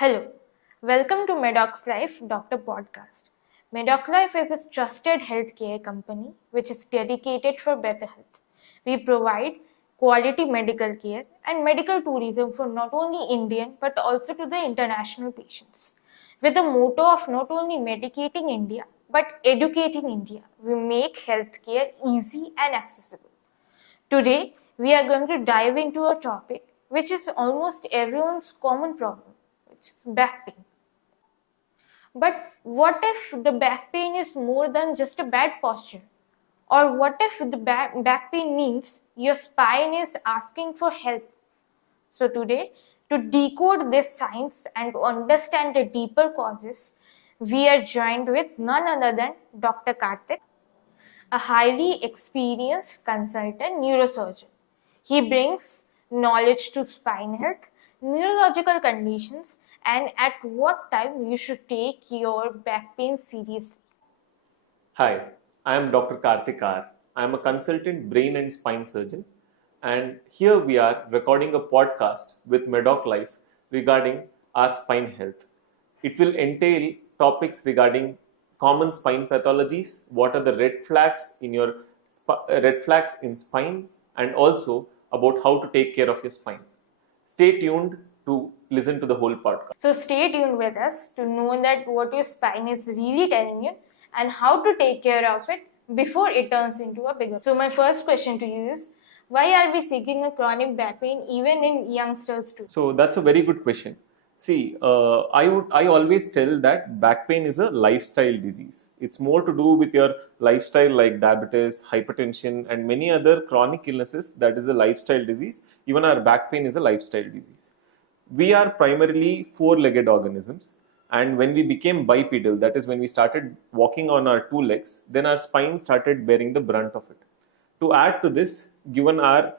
Hello, welcome to Medoc Life Doctor Podcast. Medoc Life is a trusted healthcare company which is dedicated for better health. We provide quality medical care and medical tourism for not only Indian but also to the international patients. With the motto of not only medicating India but educating India, we make healthcare easy and accessible. Today, we are going to dive into a topic which is almost everyone's common problem, which is back pain. But what if the back pain is more than just a bad posture? Or what if the back pain means your spine is asking for help? So today, to decode this science and to understand the deeper causes, we are joined with none other than Dr. Karthik, a highly experienced consultant neurosurgeon. He brings knowledge to spine health, neurological conditions, and at what time you should take your back pain seriously. Hi, I am Dr. Karthik R. I am a consultant brain and spine surgeon, and here we are recording a podcast with Medoc Life regarding our spine health. It will entail topics regarding common spine pathologies, what are the red flags in your red flags in spine, and also about how to take care of your spine. Stay tuned to listen to the whole podcast. So stay tuned with us to know that what your spine is really telling you and how to take care of it before it turns into a bigger. So my first question to you is, why are we seeking a chronic back pain even in youngsters too? So that's a very good question. See, I always tell that back pain is a lifestyle disease. It's more to do with your lifestyle, like diabetes, hypertension, and many other chronic illnesses. That is a lifestyle disease. Even our back pain is a lifestyle disease. We are primarily four-legged organisms, and when we became bipedal, that is when we started walking on our two legs, then our spine started bearing the brunt of it. To add to this, given our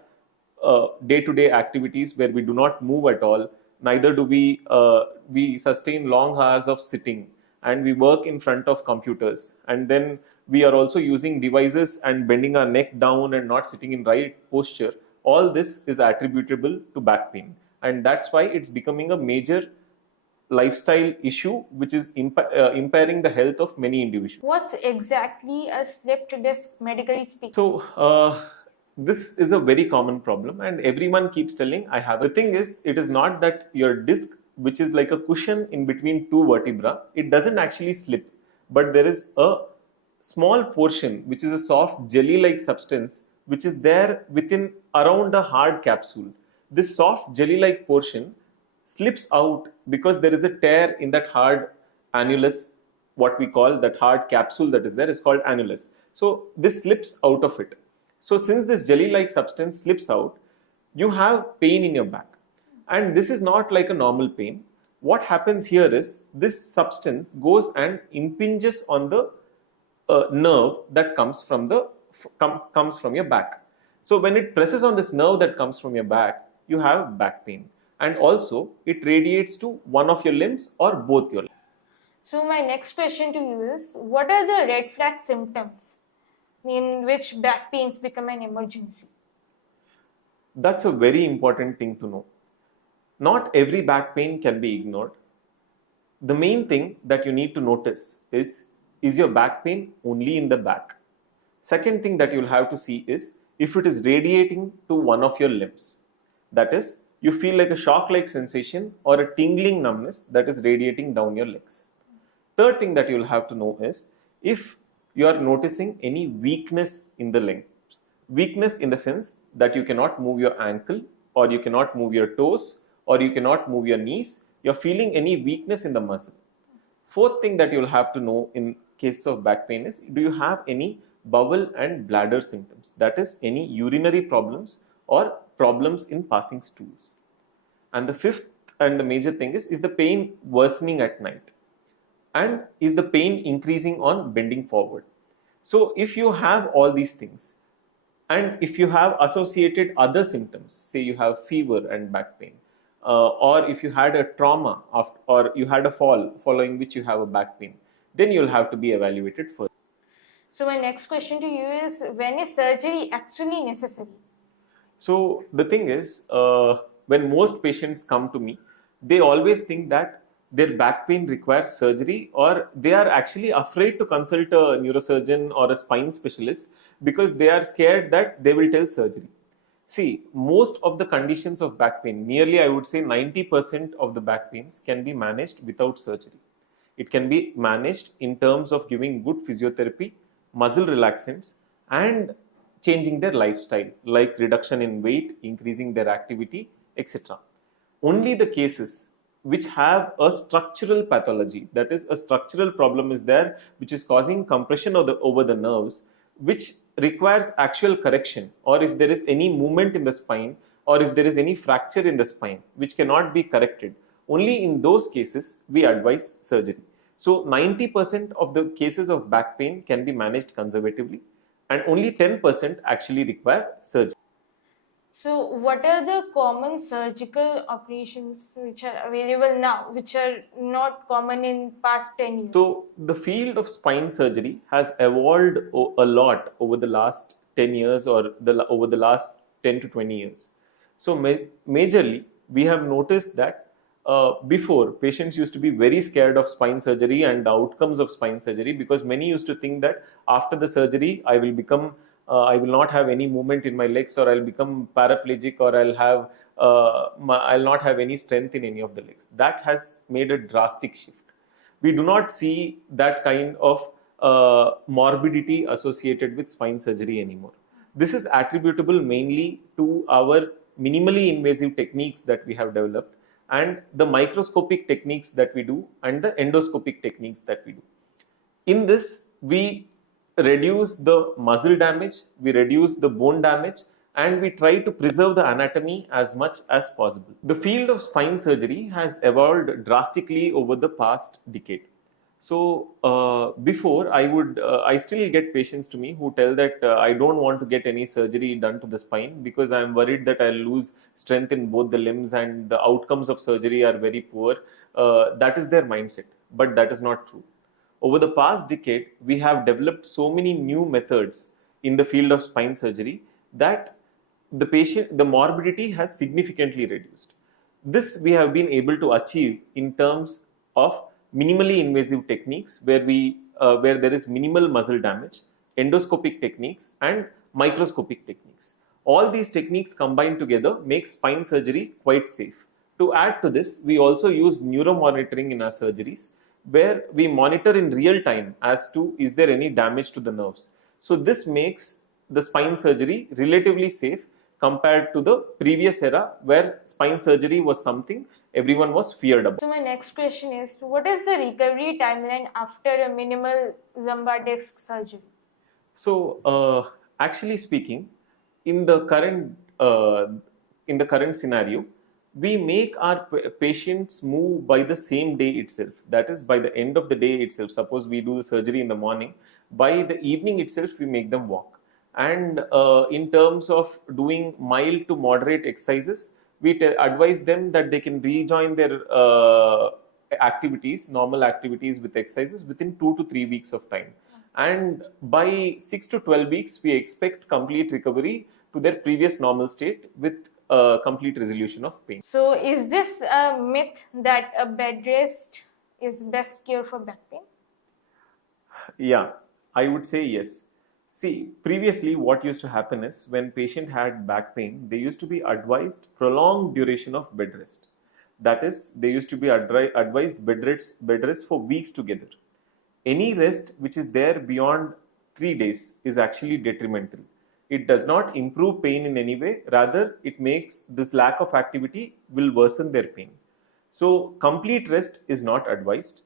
day-to-day activities where we do not move at all, neither do we sustain long hours of sitting, and we work in front of computers, and then we are also using devices and bending our neck down and not sitting in right posture. All this is attributable to back pain, and that's why it's becoming a major lifestyle issue which is impairing the health of many individuals. What's exactly a slipped disc medically speaking? So this is a very common problem, and everyone keeps telling I have. The thing is, it is not that your disc, which is like a cushion in between two vertebrae, it doesn't actually slip, but there is a small portion which is a soft jelly-like substance which is there within around a hard capsule. This soft jelly-like portion slips out because there is a tear in that hard annulus. What we call that hard capsule that is there is called annulus. So this slips out of it. So since this jelly-like substance slips out, you have pain in your back. And this is not like a normal pain. What happens here is this substance goes and impinges on the nerve that comes from your back. So when it presses on this nerve that comes from your back, you have back pain. And also it radiates to one of your limbs or both your limbs. So my next question to you is, what are the red flag symptoms in which back pains become an emergency? That's a very important thing to know. Not every back pain can be ignored. The main thing that you need to notice is your back pain only in the back? Second thing that you'll have to see is if it is radiating to one of your limbs. That is, you feel like a shock-like sensation or a tingling numbness that is radiating down your legs. Third thing that you'll have to know is if you are noticing any weakness in the limbs. Weakness in the sense that you cannot move your ankle, or you cannot move your toes, or you cannot move your knees. You're feeling any weakness in the muscle. Fourth thing that you'll have to know in cases of back pain is, do you have any bowel and bladder symptoms? That is, any urinary problems or problems in passing stools. And the fifth and the major thing is the pain worsening at night? And is the pain increasing on bending forward? So if you have all these things, and if you have associated other symptoms, say you have fever and back pain, or if you had a trauma or you had a fall following which you have a back pain, then you'll have to be evaluated further. So my next question to you is, when is surgery actually necessary? So the thing is, when most patients come to me, they always think that their back pain requires surgery, or they are actually afraid to consult a neurosurgeon or a spine specialist because they are scared that they will tell surgery. See, most of the conditions of back pain, nearly I would say 90% of the back pains can be managed without surgery. It can be managed in terms of giving good physiotherapy, muscle relaxants, and changing their lifestyle, like reduction in weight, increasing their activity, etc. Only the cases which have a structural pathology, that is, a structural problem is there which is causing compression over the nerves, which requires actual correction, or if there is any movement in the spine, or if there is any fracture in the spine which cannot be corrected, only in those cases we advise surgery. So 90% of the cases of back pain can be managed conservatively, and only 10% actually require surgery. So, what are the common surgical operations which are available now, which are not common in past 10 years? So, the field of spine surgery has evolved a lot over the last 10 years, or over the last 10 to 20 years. So, majorly, we have noticed that before, patients used to be very scared of spine surgery and the outcomes of spine surgery, because many used to think that after the surgery, I will not have any movement in my legs, or I'll become paraplegic, or I'll not have any strength in any of the legs. That has made a drastic shift. We do not see that kind of morbidity associated with spine surgery anymore. This is attributable mainly to our minimally invasive techniques that we have developed, and the microscopic techniques that we do, and the endoscopic techniques that we do. In this, we reduce the muscle damage, we reduce the bone damage, and we try to preserve the anatomy as much as possible. The field of spine surgery has evolved drastically over the past decade. So before, I still get patients to me who tell that I don't want to get any surgery done to the spine because I'm worried that I'll lose strength in both the limbs and the outcomes of surgery are very poor. That is their mindset, but that is not true. Over the past decade, we have developed so many new methods in the field of spine surgery that the morbidity has significantly reduced. This we have been able to achieve in terms of minimally invasive techniques where there is minimal muscle damage, endoscopic techniques, and microscopic techniques. All these techniques combined together make spine surgery quite safe. To add to this, we also use neuromonitoring in our surgeries, where we monitor in real time as to is there any damage to the nerves. So this makes the spine surgery relatively safe compared to the previous era where spine surgery was something everyone was feared about. So my next question is, what is the recovery timeline after a minimal lumbar disc surgery? So actually speaking, in the current scenario, we make our patients move by the same day itself. That is, by the end of the day itself. Suppose we do the surgery in the morning, by the evening itself we make them walk. And in terms of doing mild to moderate exercises, we advise them that they can rejoin their normal activities with exercises within 2 to 3 weeks of time. And by 6 to 12 weeks, we expect complete recovery to their previous normal state with complete resolution of pain. So is this a myth that a bed rest is best cure for back pain? Yeah, I would say yes. See, previously what used to happen is when patient had back pain, they used to be advised prolonged duration of bed rest. That is, they used to be advised bed rest for weeks together. Any rest which is there beyond 3 days is actually detrimental. It does not improve pain in any way. Rather, it makes this lack of activity will worsen their pain. So, complete rest is not advised.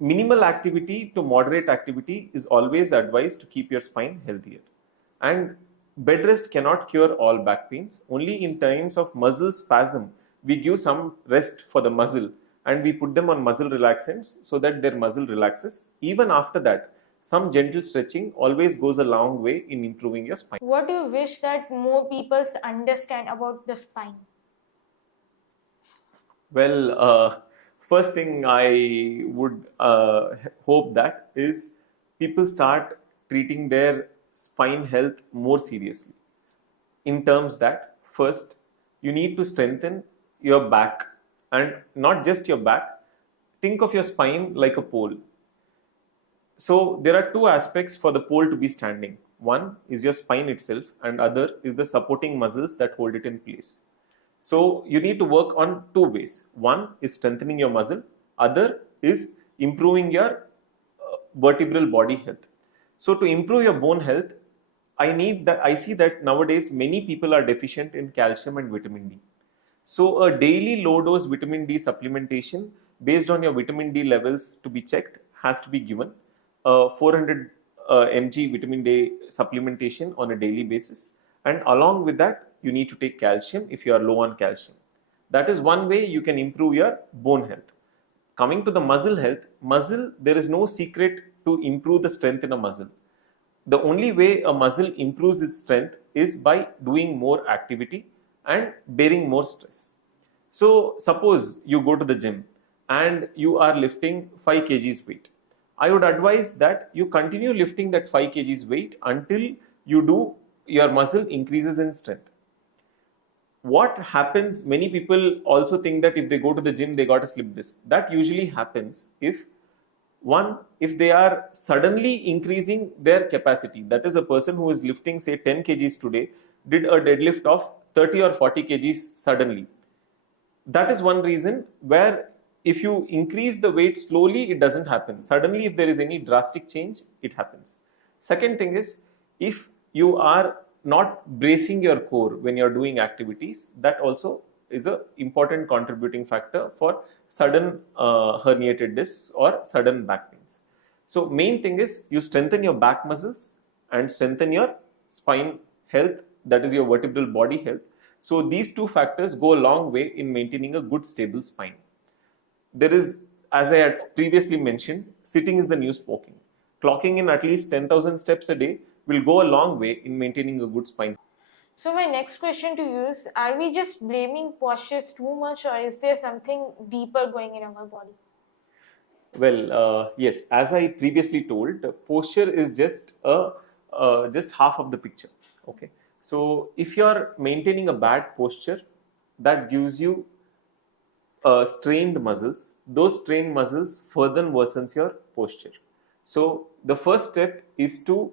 Minimal activity to moderate activity is always advised to keep your spine healthier. And bed rest cannot cure all back pains. Only in times of muscle spasm, we give some rest for the muscle and we put them on muscle relaxants so that their muscle relaxes. Even after that, some gentle stretching always goes a long way in improving your spine. What do you wish that more people understand about the spine? Well, first thing I would hope that is people start treating their spine health more seriously. In terms that first, you need to strengthen your back, and not just your back, think of your spine like a pole. So there are two aspects for the pole to be standing. One is your spine itself, and other is the supporting muscles that hold it in place. So you need to work on two ways. One is strengthening your muscle, other is improving your vertebral body health. So to improve your bone health, I see that nowadays many people are deficient in calcium and vitamin D. So a daily low dose vitamin D supplementation based on your vitamin D levels to be checked has to be given. 400 mg vitamin D supplementation on a daily basis, and along with that you need to take calcium if you are low on calcium. That is one way you can improve your bone health. Coming to the muscle health, there is no secret to improve the strength in a muscle. The only way a muscle improves its strength is by doing more activity and bearing more stress. So suppose you go to the gym and you are lifting 5 kgs weight. I would advise that you continue lifting that 5 kgs weight until your muscle increases in strength. What happens, many people also think that if they go to the gym they got a slip disc. That usually happens if they are suddenly increasing their capacity. That is, a person who is lifting say 10 kgs today did a deadlift of 30 or 40 kgs suddenly. That is one reason where if you increase the weight slowly, it doesn't happen. Suddenly, if there is any drastic change, it happens. Second thing is, if you are not bracing your core when you're doing activities, that also is an important contributing factor for sudden herniated discs or sudden back pains. So main thing is you strengthen your back muscles and strengthen your spine health, that is your vertebral body health. So these two factors go a long way in maintaining a good stable spine. There is, as I had previously mentioned, sitting is the new smoking. Clocking in at least 10,000 steps a day will go a long way in maintaining a good spine. So my next question to you is, are we just blaming postures too much, or is there something deeper going in our body? Well, yes, as I previously told, posture is just half of the picture. Okay, so if you are maintaining a bad posture, that gives you strained muscles. Those strained muscles further worsens your posture. So the first step is to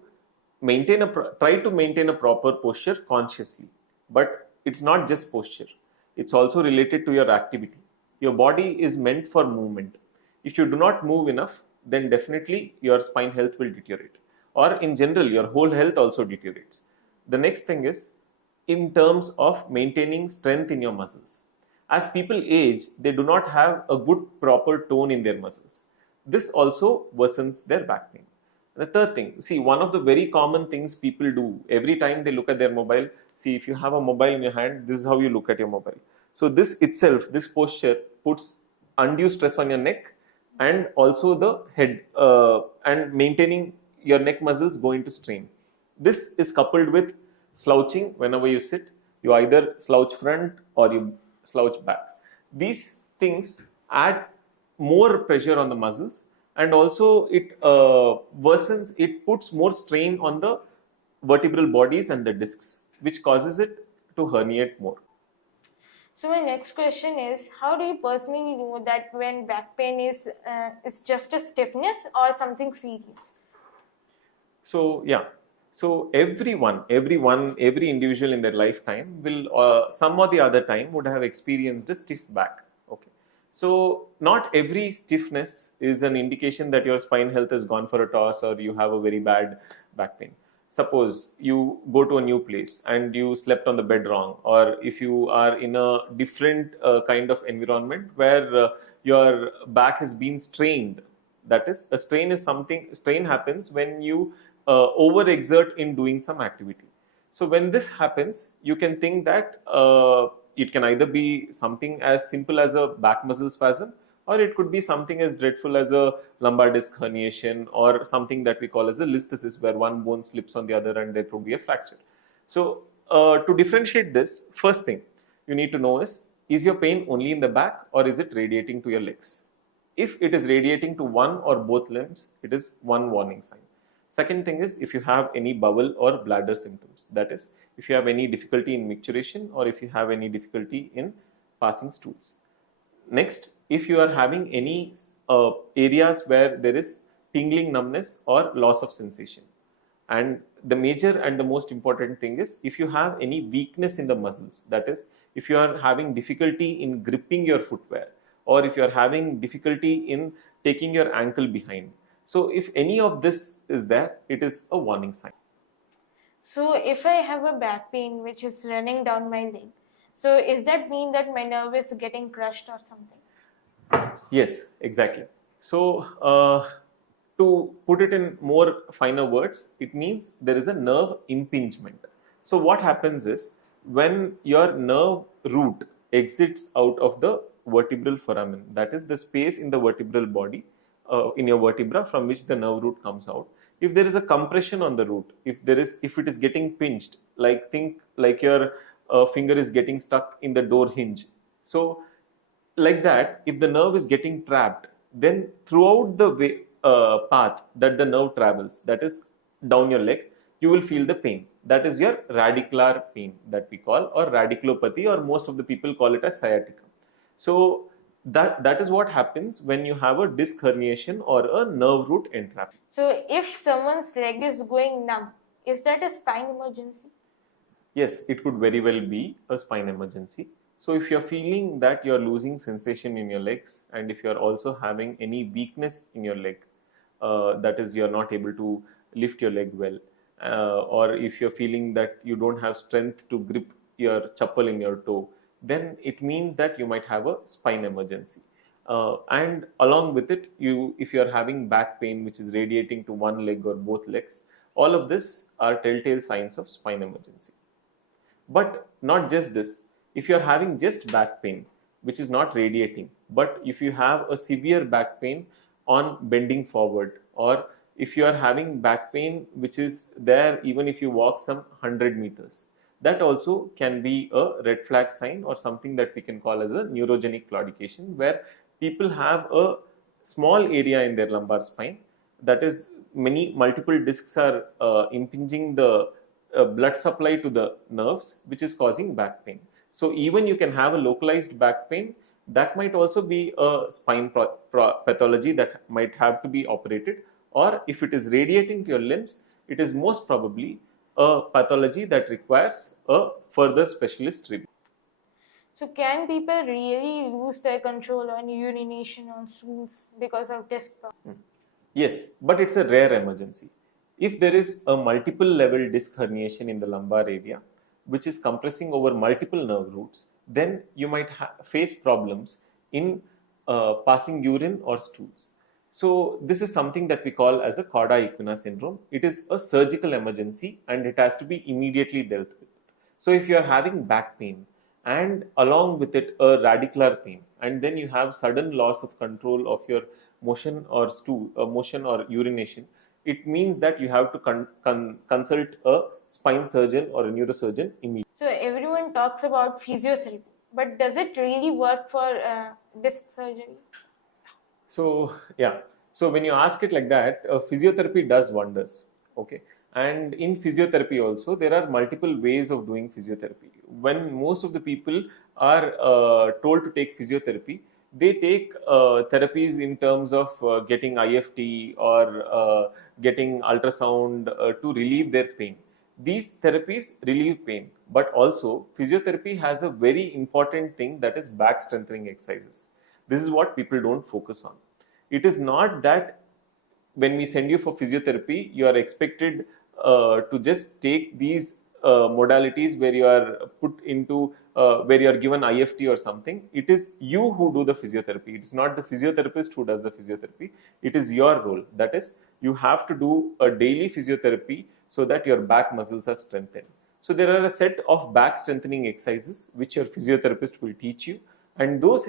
try to maintain a proper posture consciously. But it's not just posture; it's also related to your activity. Your body is meant for movement. If you do not move enough, then definitely your spine health will deteriorate, or in general, your whole health also deteriorates. The next thing is in terms of maintaining strength in your muscles. As people age, they do not have a good proper tone in their muscles. This also worsens their back pain. The third thing, see, one of the very common things people do every time they look at their mobile, see, if you have a mobile in your hand, this is how you look at your mobile. So this itself, this posture puts undue stress on your neck and also the head, and maintaining your neck muscles go into strain. This is coupled with slouching. Whenever you sit, you either slouch front or you slouch back. These things add more pressure on the muscles, and also it puts more strain on the vertebral bodies and the discs, which causes it to herniate more. So my next question is, how do you personally know that when back pain is just a stiffness or something serious? So yeah, so every individual in their lifetime will some or the other time would have experienced a stiff back. Okay, so not every stiffness is an indication that your spine health has gone for a toss or you have a very bad back pain. Suppose you go to a new place and you slept on the bed wrong, or if you are in a different kind of environment where your back has been strained. That is, strain happens when you overexert in doing some activity. So when this happens, you can think that it can either be something as simple as a back muscle spasm, or it could be something as dreadful as a lumbar disc herniation, or something that we call as a listhesis, where one bone slips on the other and there could be a fracture. So to differentiate this, first thing you need to know is your pain only in the back or is it radiating to your legs? If it is radiating to one or both limbs, it is one warning sign. Second thing is if you have any bowel or bladder symptoms, that is, if you have any difficulty in micturition or if you have any difficulty in passing stools. Next, if you are having any areas where there is tingling, numbness, or loss of sensation. And the major and the most important thing is if you have any weakness in the muscles, that is, if you are having difficulty in gripping your footwear, or if you are having difficulty in taking your ankle behind. So, if any of this is there, it is a warning sign. So if I have a back pain which is running down my leg, so does that mean that my nerve is getting crushed or something? Yes, exactly. So, to put it in more finer words, it means there is a nerve impingement. So, what happens is when your nerve root exits out of the vertebral foramen, that is the space in the vertebral body, in your vertebra from which the nerve root comes out. If there is a compression on the root, if it is getting pinched, like think like your finger is getting stuck in the door hinge. So, like that, if the nerve is getting trapped, then throughout the path that the nerve travels, that is down your leg, you will feel the pain. That is your radicular pain that we call, or radiculopathy, or most of the people call it as sciatica. So that is what happens when you have a disc herniation or a nerve root entrapment. So if someone's leg is going numb, is that a spine emergency? Yes, it could very well be a spine emergency. So if you're feeling that you're losing sensation in your legs, and if you're also having any weakness in your leg, that is, you're not able to lift your leg well, or if you're feeling that you don't have strength to grip your chappal in your toe, then it means that you might have a spine emergency. And along with it, if you're having back pain which is radiating to one leg or both legs, all of this are telltale signs of spine emergency. But not just this, if you're having just back pain, which is not radiating, but if you have a severe back pain on bending forward, or if you are having back pain which is there even if you walk some 100 meters, that also can be a red flag sign, or something that we can call as a neurogenic claudication, where people have a small area in their lumbar spine, that is, multiple discs are impinging the blood supply to the nerves, which is causing back pain. So even you can have a localized back pain, that might also be a spine pathology that might have to be operated, or if it is radiating to your limbs, it is most probably a pathology that requires a further specialist review. So can people really lose their control on urination on stools because of disc problem? Yes, but it's a rare emergency. If there is a multiple level disc herniation in the lumbar area, which is compressing over multiple nerve roots, then you might face problems in passing urine or stools. So this is something that we call as a cauda equina syndrome. It is a surgical emergency and it has to be immediately dealt with. So if you are having back pain and along with it a radicular pain, and then you have sudden loss of control of your motion or motion or urination, it means that you have to consult a spine surgeon or a neurosurgeon immediately. So everyone talks about physiotherapy, but does it really work for disc surgery? So yeah, so when you ask it like that, physiotherapy does wonders. Okay, and in physiotherapy also there are multiple ways of doing physiotherapy. When most of the people are told to take physiotherapy, they take therapies in terms of getting IFT or getting ultrasound to relieve their pain. These therapies relieve pain, but also physiotherapy has a very important thing, that is back strengthening exercises. This is what people don't focus on. It is not that when we send you for physiotherapy, you are expected to just take these modalities where you are put into where you are given IFT or something. It is you who do the physiotherapy. It is not the physiotherapist who does the physiotherapy. It is your role. That is, you have to do a daily physiotherapy so that your back muscles are strengthened. So there are a set of back strengthening exercises which your physiotherapist will teach you, and those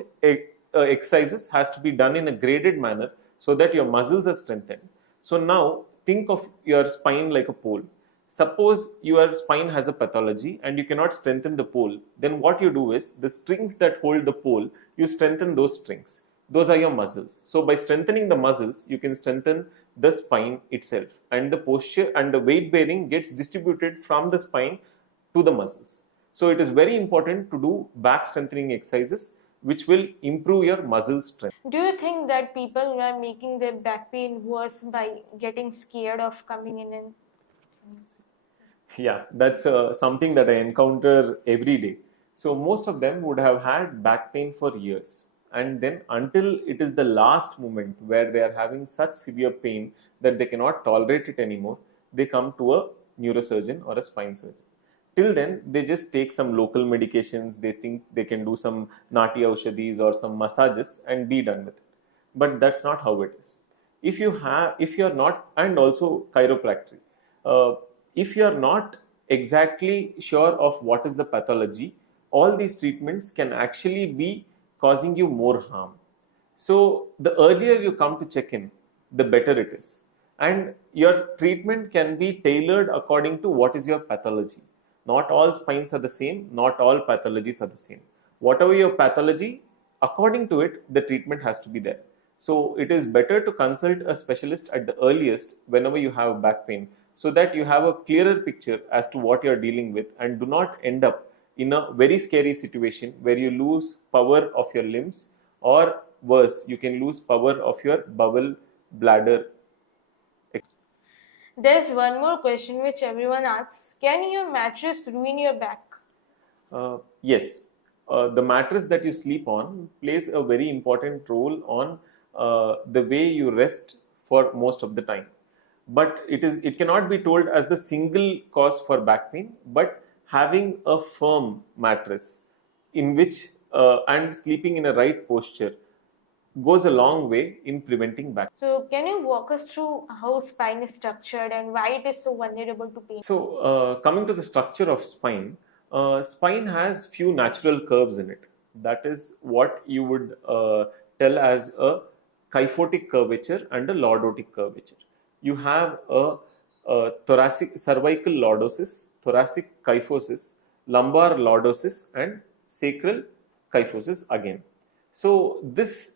exercises has to be done in a graded manner so that your muscles are strengthened. So now think of your spine like a pole. Suppose your spine has a pathology and you cannot strengthen the pole, then what you do is the strings that hold the pole, you strengthen those strings. Those are your muscles. So by strengthening the muscles, you can strengthen the spine itself, and the posture and the weight bearing gets distributed from the spine to the muscles. So it is very important to do back strengthening exercises which will improve your muscle strength. Do you think that people are making their back pain worse by getting scared of coming in and Yeah, that's something that I encounter every day. So most of them would have had back pain for years, and then until it is the last moment where they are having such severe pain that they cannot tolerate it anymore, they come to a neurosurgeon or a spine surgeon. Till then, they just take some local medications. They think they can do some nati aushadis or some massages and be done with it. But that's not how it is. If you're not, and also chiropractic. Uh, if you're not exactly sure of what is the pathology, all these treatments can actually be causing you more harm. So the earlier you come to check in, the better it is. And your treatment can be tailored according to what is your pathology. Not all spines are the same, not all pathologies are the same. Whatever your pathology, according to it, the treatment has to be there. So it is better to consult a specialist at the earliest whenever you have back pain, so that you have a clearer picture as to what you're dealing with and do not end up in a very scary situation where you lose power of your limbs, or worse, you can lose power of your bowel, bladder. there's one more question which everyone asks. Can your mattress ruin your back? Yes, the mattress that you sleep on plays a very important role on the way you rest for most of the time. But it cannot be told as the single cause for back pain. But having a firm mattress in which and sleeping in a right posture goes a long way in preventing back. So can you walk us through how spine is structured and why it is so vulnerable to pain? So, coming to the structure of spine, spine has few natural curves in it. That is what you would tell as a kyphotic curvature and a lordotic curvature. You have a thoracic cervical lordosis, thoracic kyphosis, lumbar lordosis, and sacral kyphosis again. So this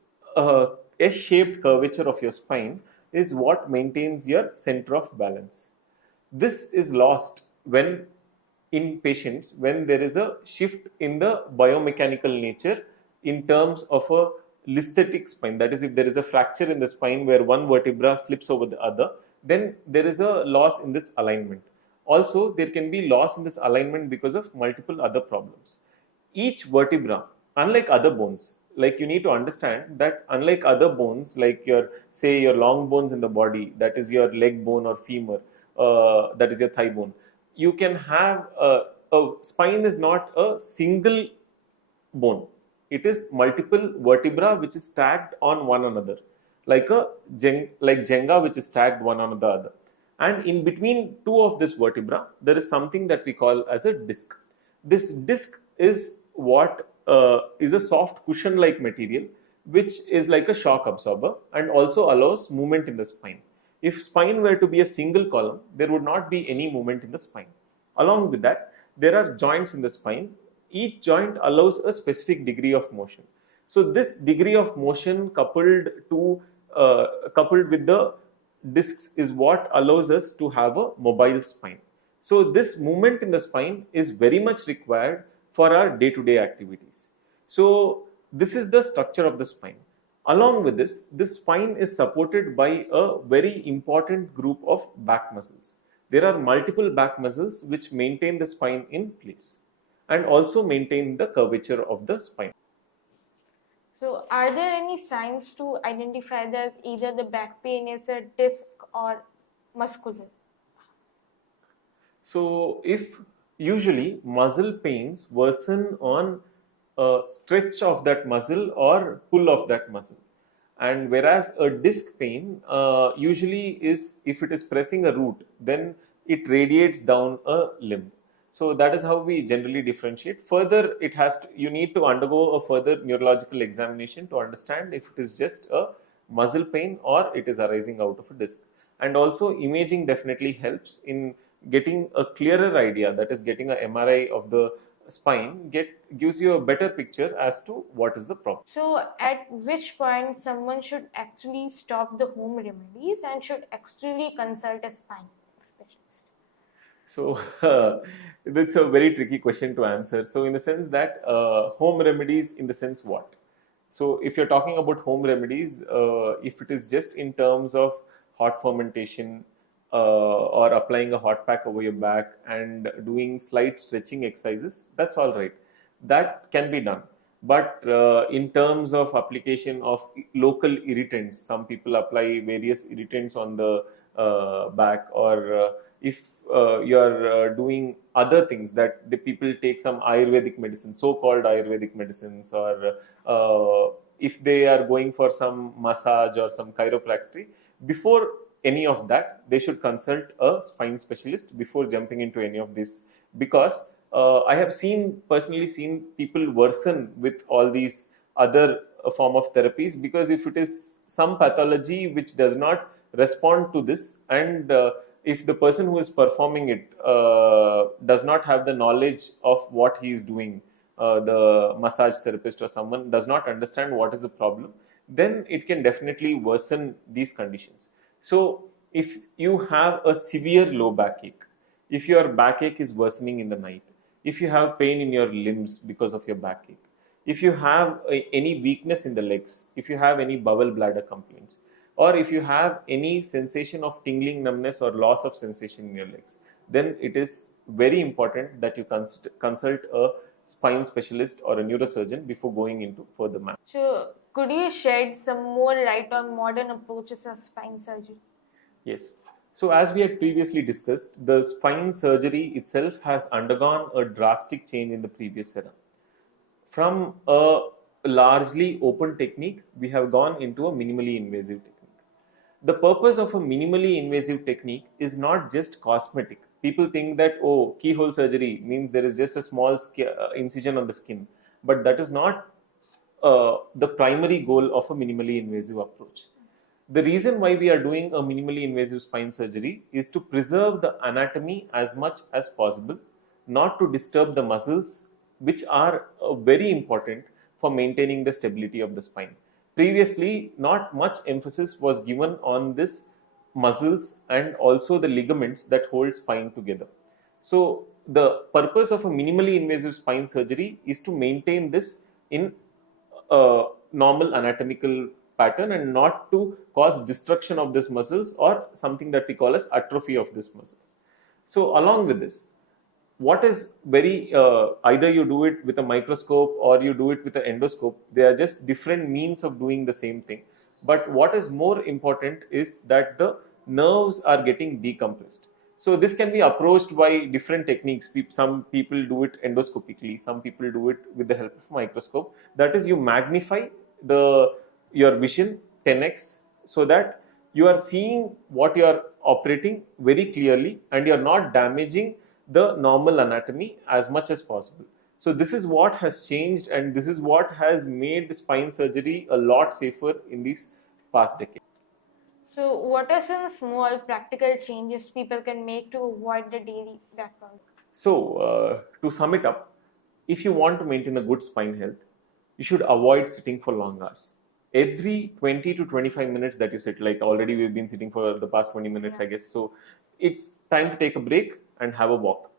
S-shaped curvature of your spine is what maintains your center of balance. This is lost when in patients when there is a shift in the biomechanical nature in terms of a listhetic spine. That is, if there is a fracture in the spine where one vertebra slips over the other, then there is a loss in this alignment. Also, there can be loss in this alignment because of multiple other problems. Each vertebra, unlike other bones, like you need to understand that unlike other bones, like your long bones in the body, that is your leg bone or femur, that is your thigh bone, you can have a spine is not a single bone. It is multiple vertebra which is stacked on one another, like Jenga which is stacked one on the other. And in between two of this vertebra, there is something that we call as a disc. This disc is what is a soft cushion-like material, which is like a shock absorber and also allows movement in the spine. If spine were to be a single column, there would not be any movement in the spine. Along with that, there are joints in the spine. Each joint allows a specific degree of motion. So this degree of motion coupled with the discs is what allows us to have a mobile spine. So this movement in the spine is very much required for our day-to-day activities. So this is the structure of the spine. Along with this spine is supported by a very important group of back muscles. There are multiple back muscles which maintain the spine in place and also maintain the curvature of the spine. So are there any signs to identify that either the back pain is a disc or muscular? So if usually muscle pains worsen on stretch of that muscle or pull of that muscle, and whereas a disc pain usually is if it is pressing a root, then it radiates down a limb. So that is how we generally differentiate. Further, you need to undergo a further neurological examination to understand if it is just a muscle pain or it is arising out of a disc. And also imaging definitely helps in getting a clearer idea, that is getting a MRI of the spine gives you a better picture as to what is the problem. So at which point someone should actually stop the home remedies and should actually consult a spine specialist? So that's a very tricky question to answer. So in the sense that home remedies, in the sense what? So if you're talking about home remedies, if it is just in terms of hot fermentation, or applying a hot pack over your back and doing slight stretching exercises, that's all right. That can be done. But in terms of application of local irritants, some people apply various irritants on the back, or if you're doing other things, that the people take some Ayurvedic medicine, so-called Ayurvedic medicines, or if they are going for some massage or some chiropractic, before any of that, they should consult a spine specialist before jumping into any of this, because I have personally seen people worsen with all these other form of therapies, because if it is some pathology which does not respond to this, and if the person who is performing it does not have the knowledge of what he is doing, the massage therapist or someone does not understand what is the problem, then it can definitely worsen these conditions. So if you have a severe low backache, if your backache is worsening in the night, if you have pain in your limbs because of your backache, if you have any weakness in the legs, if you have any bowel bladder complaints, or if you have any sensation of tingling, numbness, or loss of sensation in your legs, then it is very important that you consult a spine specialist or a neurosurgeon before going into further matter. So, could you shed some more light on modern approaches of spine surgery? Yes. So, as we had previously discussed, the spine surgery itself has undergone a drastic change in the previous era. From a largely open technique, we have gone into a minimally invasive technique. The purpose of a minimally invasive technique is not just cosmetic. People think that, oh, keyhole surgery means there is just a small incision on the skin, but that is not the primary goal of a minimally invasive approach. The reason why we are doing a minimally invasive spine surgery is to preserve the anatomy as much as possible, not to disturb the muscles, which are very important for maintaining the stability of the spine. Previously, not much emphasis was given on this muscles and also the ligaments that hold spine together. So the purpose of a minimally invasive spine surgery is to maintain this in a normal anatomical pattern and not to cause destruction of these muscles or something that we call as atrophy of these muscles. So along with this, what is very either you do it with a microscope or you do it with an endoscope, they are just different means of doing the same thing. But what is more important is that the nerves are getting decompressed. So this can be approached by different techniques. Some people do it endoscopically, some people do it with the help of microscope. That is, you magnify your vision 10x, so that you are seeing what you are operating very clearly and you are not damaging the normal anatomy as much as possible. So this is what has changed, and this is what has made spine surgery a lot safer in these past decades. So, what are some small practical changes people can make to avoid the daily back problem? So to sum it up, if you want to maintain a good spine health, you should avoid sitting for long hours. Every 20 to 25 minutes that you sit, like already we've been sitting for the past 20 minutes, I guess. So it's time to take a break and have a walk.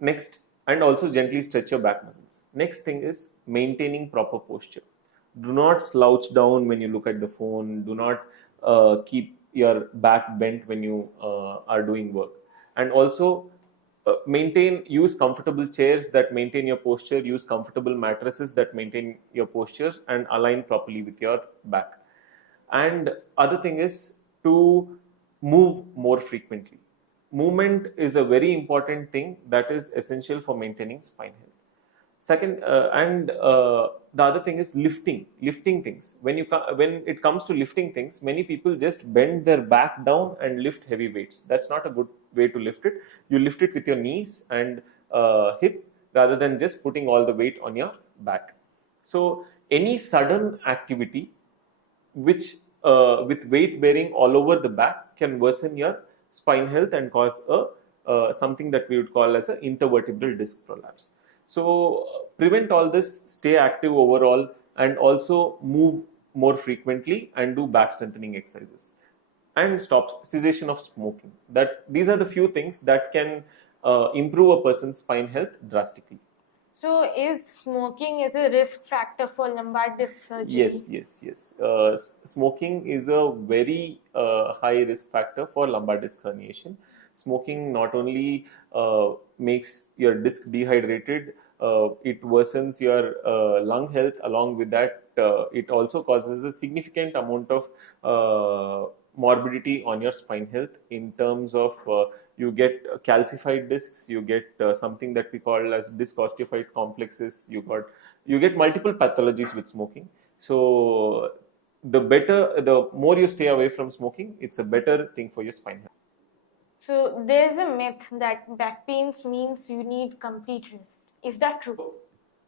Next, and also gently stretch your back muscles. Next thing is maintaining proper posture. Do not slouch down when you look at the phone. Do not keep your back bent when you are doing work. And also use comfortable chairs that maintain your posture, use comfortable mattresses that maintain your posture and align properly with your back. And other thing is to move more frequently. Movement is a very important thing that is essential for maintaining spine health. Second, the other thing is lifting things. When it comes to lifting things, many people just bend their back down and lift heavy weights. That's not a good way to lift it. You lift it with your knees and hip rather than just putting all the weight on your back. So any sudden activity which with weight bearing all over the back can worsen your spine health and cause something that we would call as an intervertebral disc prolapse. So prevent all this, stay active overall, and also move more frequently and do back strengthening exercises. And stop cessation of smoking. These are the few things that can improve a person's spine health drastically. So, is smoking is a risk factor for lumbar disc surgery? Yes. Smoking is a very high risk factor for lumbar disc herniation. Smoking not only makes your disc dehydrated, it worsens your lung health. Along with that, it also causes a significant amount of morbidity on your spine health in terms of you get calcified discs, you get something that we call as disc osteophyte complexes, you get multiple pathologies with smoking. So the more you stay away from smoking, it's a better thing for your spine health. So, there's a myth that back pains means you need complete rest. Is that true?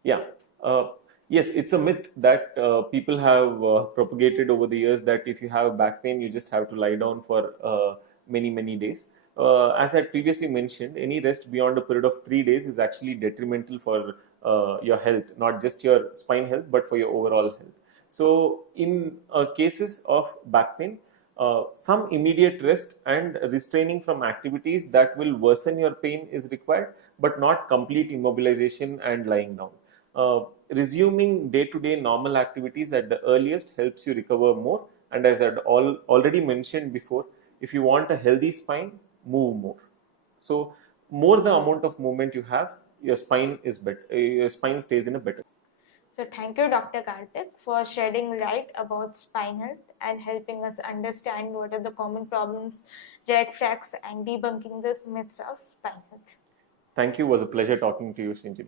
Yeah. Uh, yes, it's a myth that people have propagated over the years that if you have back pain, you just have to lie down for many days. As I previously mentioned, any rest beyond a period of 3 days is actually detrimental for your health, not just your spine health, but for your overall health. So, in cases of back pain, some immediate rest and restraining from activities that will worsen your pain is required, but not complete immobilization and lying down. Resuming day-to-day normal activities at the earliest helps you recover more. And as I'd already mentioned before, if you want a healthy spine, move more. So, more the amount of movement you have, your spine is better. Your spine stays in a better. So, thank you, Dr. Karthik, for shedding light about spine health and helping us understand what are the common problems, red flags, and debunking the myths of spine health. Thank you. It was a pleasure talking to you, Shinjin.